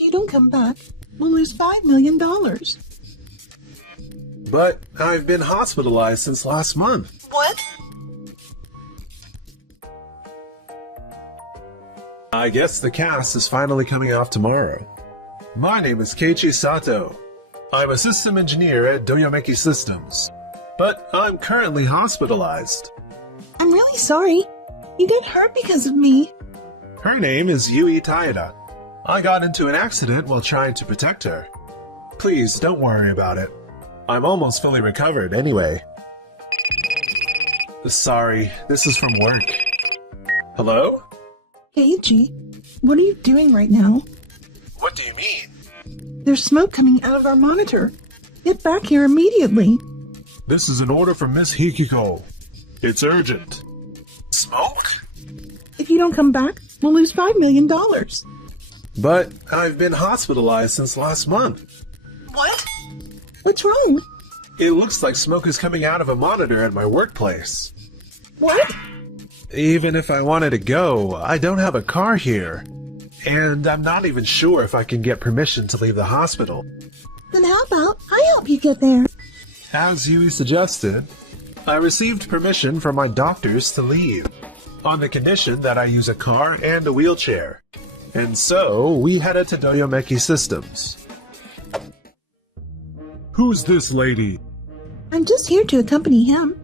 If you don't come back, we'll lose $5 million. But I've been hospitalized since last month. What? I guess the cast is finally coming off tomorrow. My name is Keiichi Sato. I'm a system engineer at Doyomeki Systems, but I'm currently hospitalized. I'm really sorry. You got hurt because of me. Her name is Yui Taeda. I got into an accident while trying to protect her. Please don't worry about it. I'm almost fully recovered anyway. Sorry, this is from work. Hello? Keiichi, what are you doing right now? What do you mean? There's smoke coming out of our monitor. Get back here immediately. This is an order from Miss Hikiko. It's urgent. Smoke? If you don't come back, we'll lose $5 million. But I've been hospitalized since last month. What? What's wrong? It looks like smoke is coming out of a monitor at my workplace. What? Even if I wanted to go, I don't have a car here. And I'm not even sure if I can get permission to leave the hospital. Then how about I help you get there? As Yui suggested, I received permission from my doctors to leave, on the condition that I use a car and a wheelchair. And so, we headed to Doyomeki Systems. Who's this lady? I'm just here to accompany him.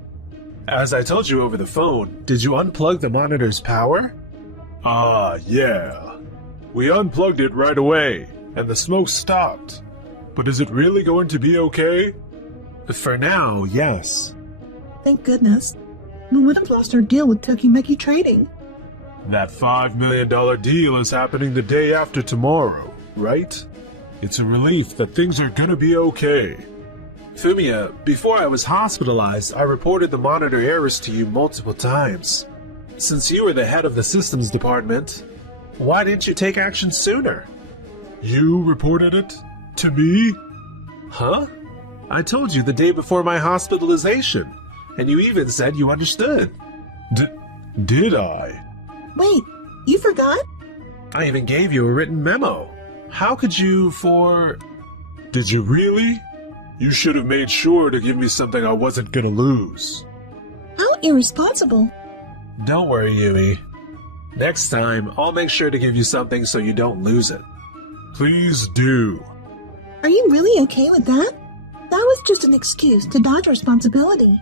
As I told you over the phone, did you unplug the monitor's power? Yeah. We unplugged it right away, and the smoke stopped. But is it really going to be okay? For now, yes. Thank goodness. We would have lost our deal with Tokimeki Trading. That $5 million deal is happening the day after tomorrow, right? It's a relief that things are gonna be okay. Fumiya, before I was hospitalized, I reported the monitor errors to you multiple times. Since you were the head of the systems department, why didn't you take action sooner? You reported it? To me? Huh? I told you the day before my hospitalization, and you even said you understood. Did I? Wait, you forgot? I even gave you a written memo. How could you Did you really? You should have made sure to give me something I wasn't gonna lose. How irresponsible. Don't worry, Yui. Next time, I'll make sure to give you something so you don't lose it. Please do. Are you really okay with that? That was just an excuse to dodge responsibility.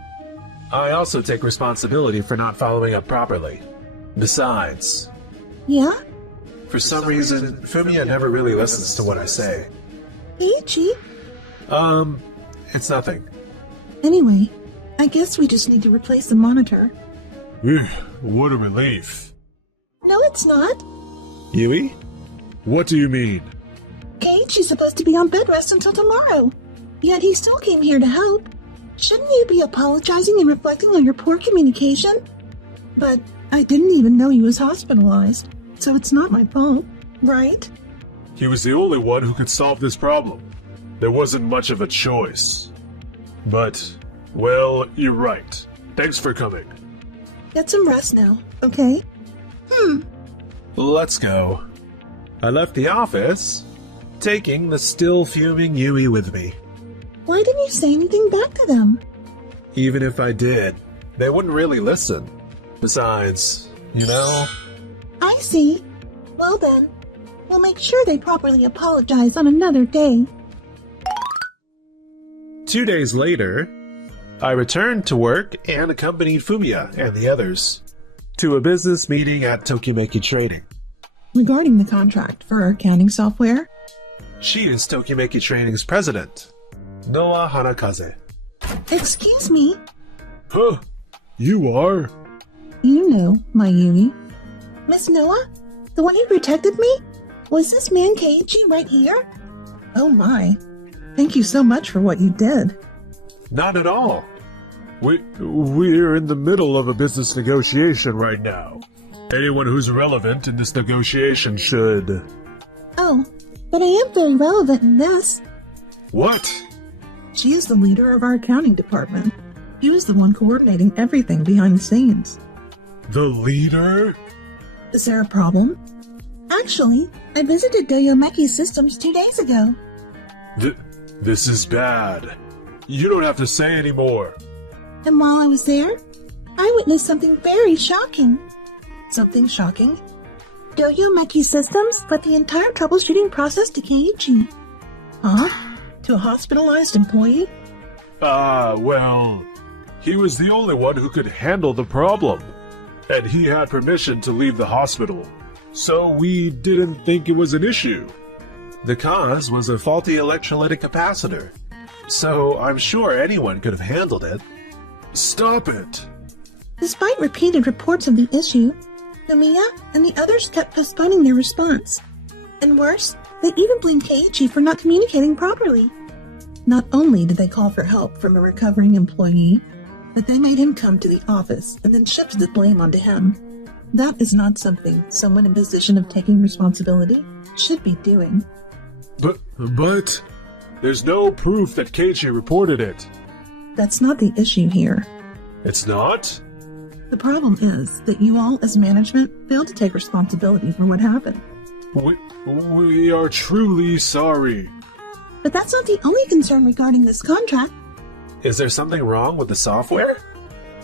I also take responsibility for not following up properly. Besides, Yeah? for some reason, Fumiya never really listens to what I say. Keiichi? It's nothing. Anyway, I guess we just need to replace the monitor. What a relief. No, it's not. Yui? What do you mean? Keiichi's supposed to be on bed rest until tomorrow. Yet he still came here to help. Shouldn't you be apologizing and reflecting on your poor communication? But I didn't even know he was hospitalized, so it's not my fault, right? He was the only one who could solve this problem. There wasn't much of a choice. But, well, you're right. Thanks for coming. Get some rest now, okay? Let's go. I left the office, taking the still fuming Yui with me. Why didn't you say anything back to them? Even if I did, they wouldn't really listen. Besides, I see. Well then, we'll make sure they properly apologize on another day. 2 days later, I returned to work and accompanied Fumiya and the others to a business meeting at Tokimeki Trading. Regarding the contract for our accounting software, She is Tokimeki Trading's president, Noa Hanakaze. excuse me, Huh? You are? you know, my Yui. Miss Noah, the one who protected me? Was this man Keiichi right here? Oh my. Thank you so much for what you did. Not at all. We're in the middle of a business negotiation right now. Anyone who's relevant in this negotiation should... Oh, but I am very relevant in this. What? She is the leader of our accounting department. She was the one coordinating everything behind the scenes. The leader? Is there a problem? Actually, I visited Doyomeki's systems 2 days ago. This is bad. You don't have to say any more. And while I was there, I witnessed something very shocking. Something shocking? Doyomeki's systems put the entire troubleshooting process to Keiichi. Huh? To a hospitalized employee? Well, he was the only one who could handle the problem. And he had permission to leave the hospital. So we didn't think it was an issue. The cause was a faulty electrolytic capacitor. So I'm sure anyone could have handled it. Stop it! Despite repeated reports of the issue, Fumiya and the others kept postponing their response. And worse, they even blamed Keiichi for not communicating properly. Not only did they call for help from a recovering employee, but they made him come to the office and then shifted the blame onto him. That is not something someone in position of taking responsibility should be doing. But there's no proof that Keiichi reported it. That's not the issue here. It's not? The problem is that you all as management failed to take responsibility for what happened. We are truly sorry. But that's not the only concern regarding this contract. Is there something wrong with the software?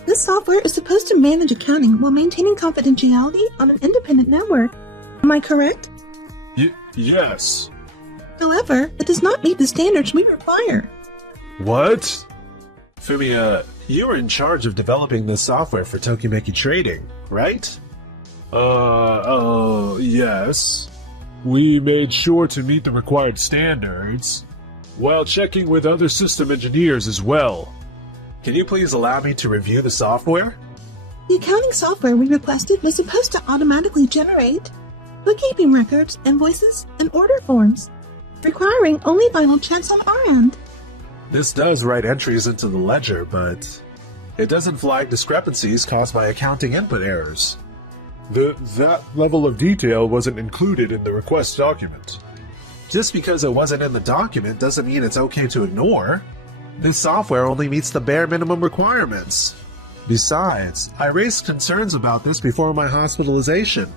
This software is supposed to manage accounting while maintaining confidentiality on an independent network. Am I correct? Yes. However, it does not meet the standards we require. What? Fumiya, you were in charge of developing this software for Tokimeki Trading, right? Yes. We made sure to meet the required standards, while checking with other system engineers as well. Can you please allow me to review the software? The accounting software we requested was supposed to automatically generate bookkeeping records, invoices, and order forms, requiring only final checks on our end. This does write entries into the ledger, but it doesn't flag discrepancies caused by accounting input errors. That level of detail wasn't included in the request document. Just because it wasn't in the document doesn't mean it's okay to ignore. This software only meets the bare minimum requirements. Besides, I raised concerns about this before my hospitalization,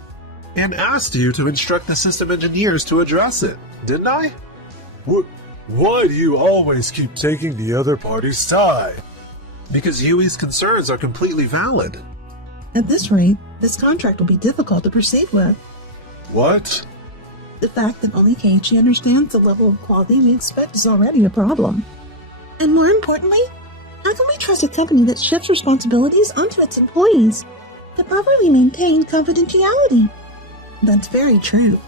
and asked you to instruct the system engineers to address it, didn't I? Why do you always keep taking the other party's side? Because Yui's concerns are completely valid. At this rate, this contract will be difficult to proceed with. What? The fact that only Keiichi understands the level of quality we expect is already a problem. And more importantly, how can we trust a company that shifts responsibilities onto its employees to properly maintain confidentiality? That's very true.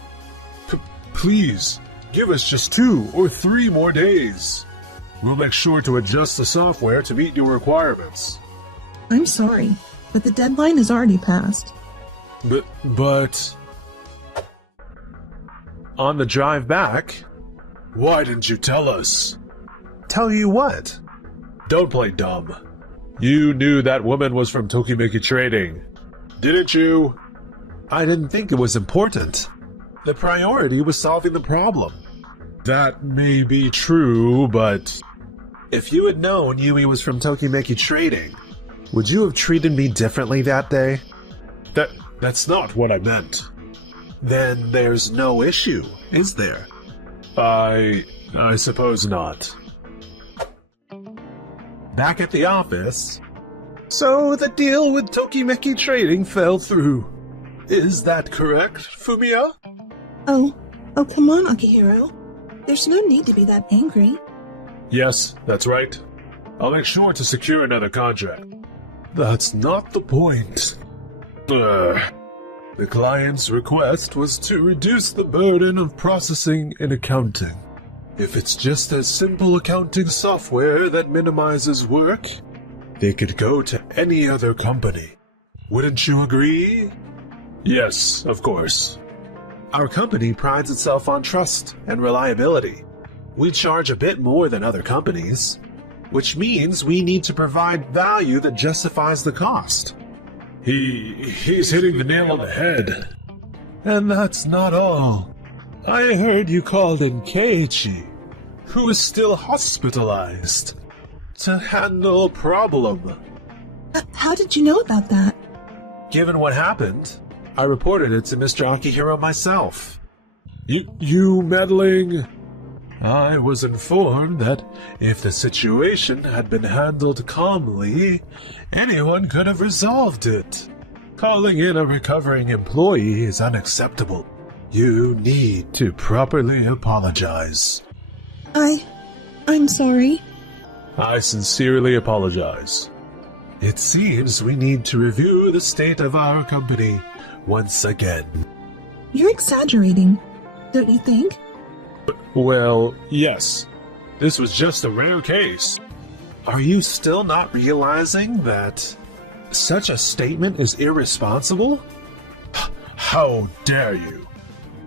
Please, give us just 2 or 3 more days. We'll make sure to adjust the software to meet your requirements. I'm sorry, but the deadline is already passed. But... On the drive back, why didn't you tell us? Tell you what? Don't play dumb. You knew that woman was from Tokimeki Trading, didn't you? I didn't think it was important. The priority was solving the problem. That may be true, but... If you had known Yui was from Tokimeki Trading, would you have treated me differently that day? That's not what I meant. Then there's no issue, is there? I suppose not. Back at the office. So the deal with Tokimeki Trading fell through. Is that correct, Fumiya? Oh, come on, Akihiro. There's no need to be that angry. Yes, that's right. I'll make sure to secure another contract. That's not the point. The client's request was to reduce the burden of processing and accounting. If it's just a simple accounting software that minimizes work, they could go to any other company. Wouldn't you agree? Yes, of course. Our company prides itself on trust and reliability. We charge a bit more than other companies, which means we need to provide value that justifies the cost. He's hitting the nail on the head. And that's not all. I heard you called in Keiichi, who is still hospitalized, to handle a problem. How did you know about that? Given what happened, I reported it to Mr. Akihiro myself. You meddling? I was informed that if the situation had been handled calmly, anyone could have resolved it. Calling in a recovering employee is unacceptable. You need to properly apologize. I'm sorry. I sincerely apologize. It seems we need to review the state of our company once again. You're exaggerating, don't you think? Well, yes. This was just a rare case. Are you still not realizing that such a statement is irresponsible? How dare you?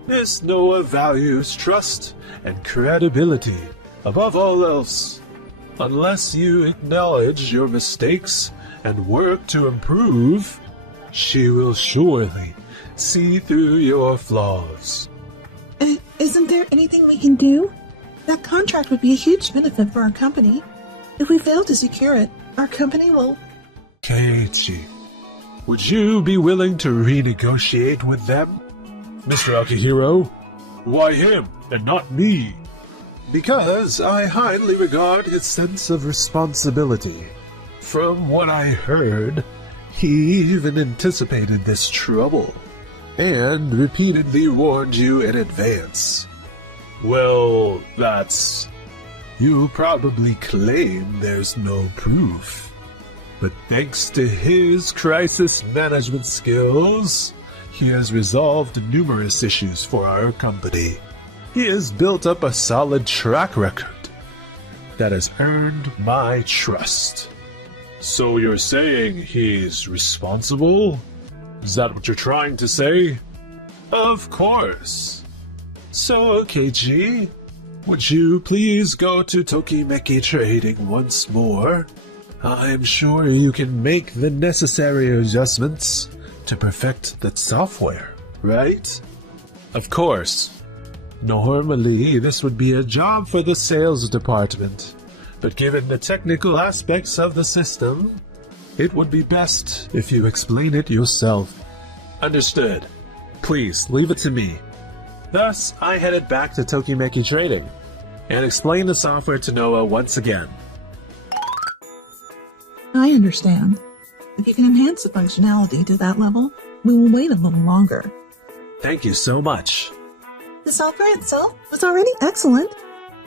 Miss Noah values trust and credibility above all else. Unless you acknowledge your mistakes and work to improve, she will surely see through your flaws. Isn't there anything we can do? That contract would be a huge benefit for our company. If we fail to secure it, our company will... Keiichi, would you be willing to renegotiate with them? Mr. Akihiro, why him and not me? Because I highly regard his sense of responsibility. From what I heard, he even anticipated this trouble and repeatedly warned you in advance. Well, you probably claim there's no proof. But thanks to his crisis management skills, he has resolved numerous issues for our company. He has built up a solid track record that has earned my trust. So you're saying he's responsible? Is that what you're trying to say? Of course. So, Keiji, would you please go to Tokimeki Trading once more? I'm sure you can make the necessary adjustments to perfect the software, right? Of course. Normally, this would be a job for the sales department, but given the technical aspects of the system, it would be best if you explain it yourself. Understood. Please, leave it to me. Thus, I headed back to Tokimeki Trading and explained the software to Noah once again. I understand. If you can enhance the functionality to that level, we will wait a little longer. Thank you so much. The software itself was already excellent.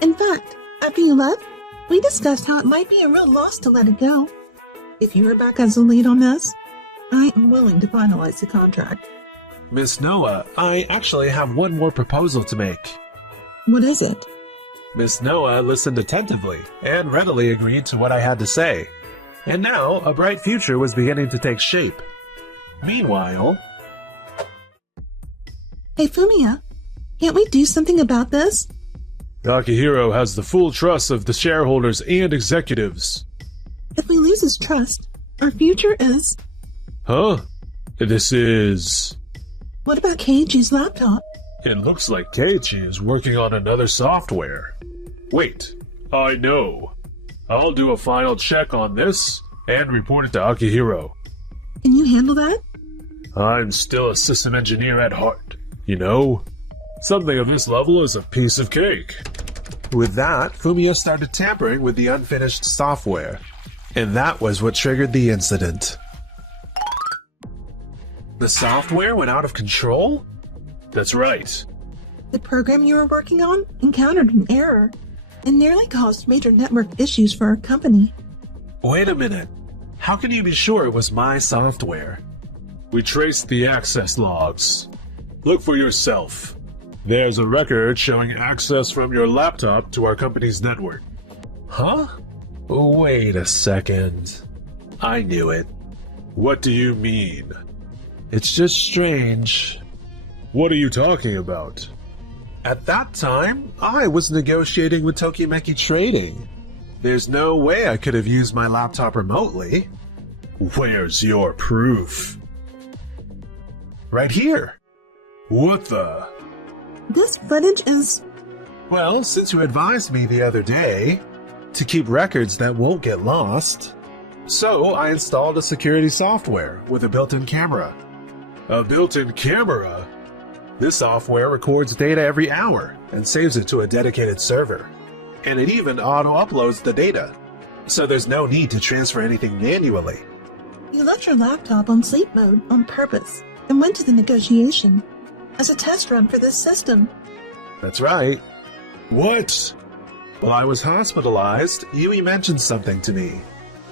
In fact, after you left, we discussed how it might be a real loss to let it go. If you are back as the lead on this, I am willing to finalize the contract. Miss Noah, I actually have one more proposal to make. What is it? Miss Noah listened attentively and readily agreed to what I had to say. And now, a bright future was beginning to take shape. Meanwhile... Hey, Fumiya, can't we do something about this? Akihiro has the full trust of the shareholders and executives. If we lose his trust, our future is... Huh? This is... What about Keiichi's laptop? It looks like Keiichi is working on another software. Wait, I know. I'll do a final check on this and report it to Akihiro. Can you handle that? I'm still a system engineer at heart, you know? Something of this level is a piece of cake. With that, Fumiya started tampering with the unfinished software, and that was what triggered the incident. The software went out of control? That's right. The program you were working on encountered an error and nearly caused major network issues for our company. Wait a minute. How can you be sure it was my software? We traced the access logs. Look for yourself. There's a record showing access from your laptop to our company's network. Huh? Wait a second. I knew it. What do you mean? It's just strange. What are you talking about? At that time, I was negotiating with Tokimeki Trading. There's no way I could have used my laptop remotely. Where's your proof? Right here. What the? This footage is... Well, since you advised me the other day to keep records that won't get lost, so I installed a security software with a built-in camera. A built-in camera? This software records data every hour and saves it to a dedicated server. And it even auto-uploads the data, so there's no need to transfer anything manually. You left your laptop on sleep mode on purpose and went to the negotiation as a test run for this system. That's right. What? While I was hospitalized, Yui mentioned something to me.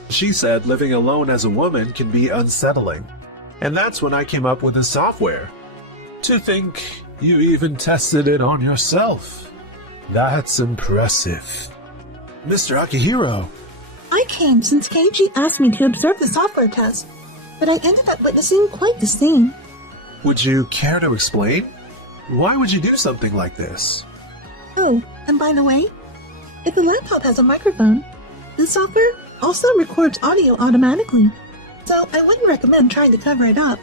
She said living alone as a woman can be unsettling, and that's when I came up with the software. To think you even tested it on yourself. That's impressive. Mr. Akihiro. I came since Keiji asked me to observe the software test, but I ended up witnessing quite the scene. Would you care to explain? Why would you do something like this? Oh, and by the way, if the laptop has a microphone, the software also records audio automatically, so I wouldn't recommend trying to cover it up.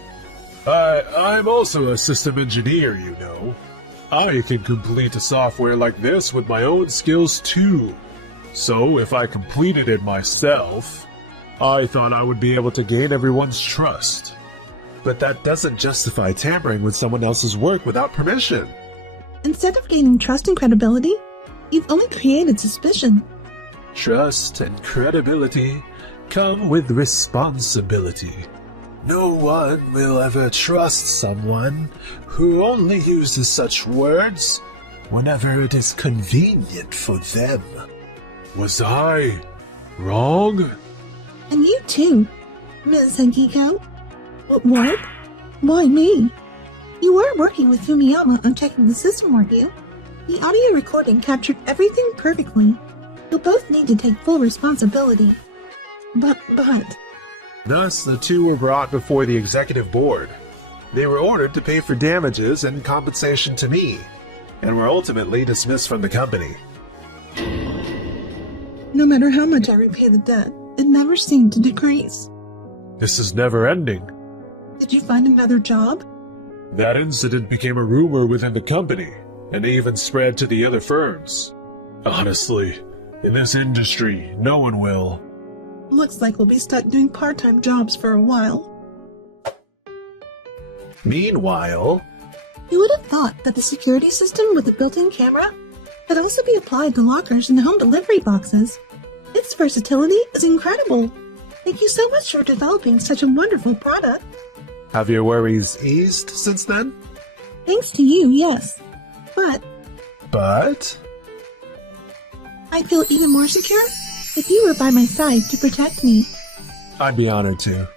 I'm also a system engineer, you know. I can complete a software like this with my own skills too. So if I completed it myself, I thought I would be able to gain everyone's trust. But that doesn't justify tampering with someone else's work without permission. Instead of gaining trust and credibility, you've only created suspicion. Trust and credibility come with responsibility. No one will ever trust someone who only uses such words whenever it is convenient for them. Was I wrong? And you too, Ms. Hagiko. What? Why me? You were working with Fumiyama on checking the system, weren't you? The audio recording captured everything perfectly. You'll both need to take full responsibility. But... Thus, the two were brought before the executive board. They were ordered to pay for damages and compensation to me, and were ultimately dismissed from the company. No matter how much I repay the debt, it never seemed to decrease. This is never ending. Did you find another job? That incident became a rumor within the company, and even spread to the other firms. Honestly, in this industry, no one will. Looks like we'll be stuck doing part-time jobs for a while. Meanwhile, You would have thought that the security system with the built-in camera could also be applied to lockers and home delivery boxes. Its versatility is incredible. Thank you so much for developing such a wonderful product. have your worries eased since then? Thanks to you, yes. But? I'd feel even more secure if you were by my side to protect me. I'd be honored to.